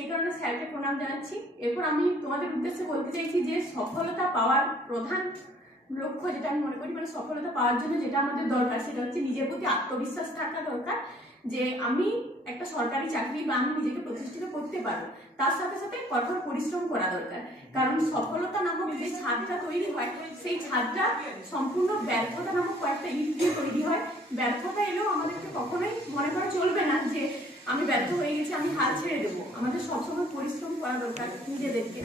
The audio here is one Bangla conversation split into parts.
সেই কারণে স্যারকে প্রণাম জানাচ্ছি। এরপর আমি তোমাদের উদ্দেশ্যে বলতে চাইছি যে সফলতা পাওয়ার প্রধান লক্ষ্য যেটা আমি মনে করি, মানে সফলতা পাওয়ার জন্য যেটা আমাদের দরকার সেটা হচ্ছে নিজের প্রতি আত্মবিশ্বাস থাকা দরকার, যে আমি একটা সরকারি চাকরি বা আমি নিজেকে প্রতিষ্ঠিত করতে পারবো। তার সাথে সাথে কঠোর পরিশ্রম করা দরকার, কারণ সফলতা নামক যে ছাদটা তৈরি হয় সেই ছাদটা সম্পূর্ণ ব্যর্থতা নামক কয়েকটা ইট দিয়ে তৈরি হয়। ব্যর্থতা এলেও আমাদেরকে কখনোই মনে করা চলবে না যে আমি ব্যর্থ হয়ে গেছি, আমি হাল ছেড়ে দেবো। আমাদের সবসময় পরিশ্রম করা দরকার নিজেদেরকে।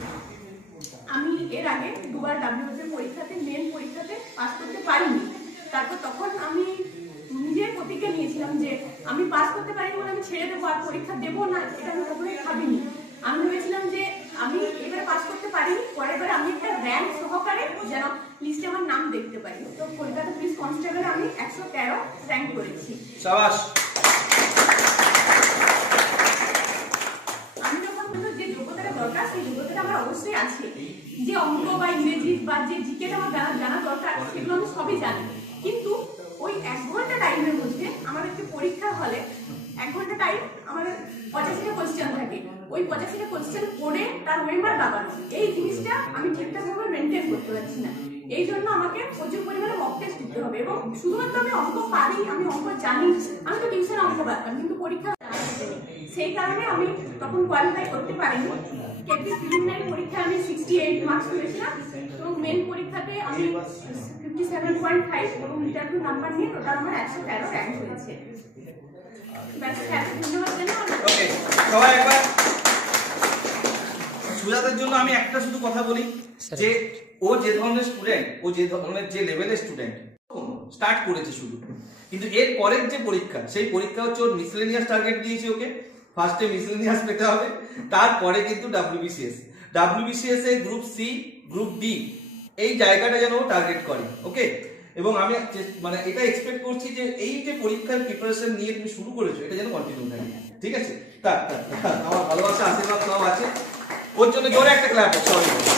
আমি এর আগে দুবার WFM পরীক্ষাতে মেন পরীক্ষাতে পাস করতে পারিনি। তারপর তখন আমি নিজের প্রতিজ্ঞা নিয়েছিলাম যে আমি পাস করতে পারিনি বলে আমি ছেড়ে দেবো আর পরীক্ষা দেবো না, এটা আমি কখনোই ভাবিনি। আমি ভেবেছিলাম যে আমি এবারে পাস করতে পারিনি, পরের বারে আমি একটা র্যাঙ্ক সহকারে যেন লিস্টে আমার নাম দেখতে পাই। তো কলকাতা পুলিশ কনস্টেবলে আমি 113 র্যাঙ্ক করেছি। শাবাশ। আমি যখন বলবো যে যোগ্যতাটা দরকার, সেই যোগ্যতাটা আমার অবশ্যই আছে। যে অঙ্ক বা ইংরেজি বা যে জিকেটা আমার জানা দরকার সেগুলো আমি সবই জানি, কিন্তু ওই 1 ঘন্টা টাইমের মধ্যে আমাদেরকে পরীক্ষার হলে 1 ঘন্টা টাইম আমাদের 85টা কোয়েশ্চেন থাকে। ওই 85টা কোয়েশ্চেন পড়ে তার ওয়েমার লাগানো, এই জিনিসটা আমি ঠিকঠাকভাবে মেনটেন করতে পারছি না। এই জন্য আমাকে প্রচুর পরিমাণে মক টেস্ট দিতে হবে। এবং শুধুমাত্র আমি অঙ্ক পারি, আমি অঙ্ক জানি, আমি তো টিউশনে অঙ্ক পারতাম কিন্তু পরীক্ষা সেই কারণে আমি তখন কোয়ালিফাই করতে পারিনি। কেপি প্রিলিমিনারি পরীক্ষায় আমি 68 মার্কস পেয়েছিলাম এবং মেন পরীক্ষাতে আমি 57.5 এবং ইন্টারভিউ নাম্বার নিয়ে টোটাল আমার 113 র্যাঙ্ক হয়েছে। সবাই একবার সুজাতার জন্য আমি একটা শুধু কথা বলি যে ও যে ধরনের স্টুডেন্ট, ও যে ধরনের যে লেভেলের স্টুডেন্ট স্টার্ট করেছে শুধু, কিন্তু এর পরের যে পরীক্ষা সেই পরীক্ষা হচ্ছে ওর মিসলেনিয়াস টার্গেট দিয়েছে ওকে। ফার্স্টে মিসলেনিয়াস পেতে হবে, তারপরে কিন্তু WBCS এ গ্রুপ সি গ্রুপ ডি এই জায়গাটা যেন ও টার্গেট করে। ওকে, এবং আমি মানে এটা এক্সপেক্ট করছি যে এই যে পরীক্ষার প্রিপারেশন নিয়ে তুমি শুরু করেছো এটা যেন কন্টিনিউ থাকে। ঠিক আছে, আমার ভালোবাসা আশীর্বাদ সব আছে, ওর জন্য জোরে একটা ক্ল্যাপ। সবাই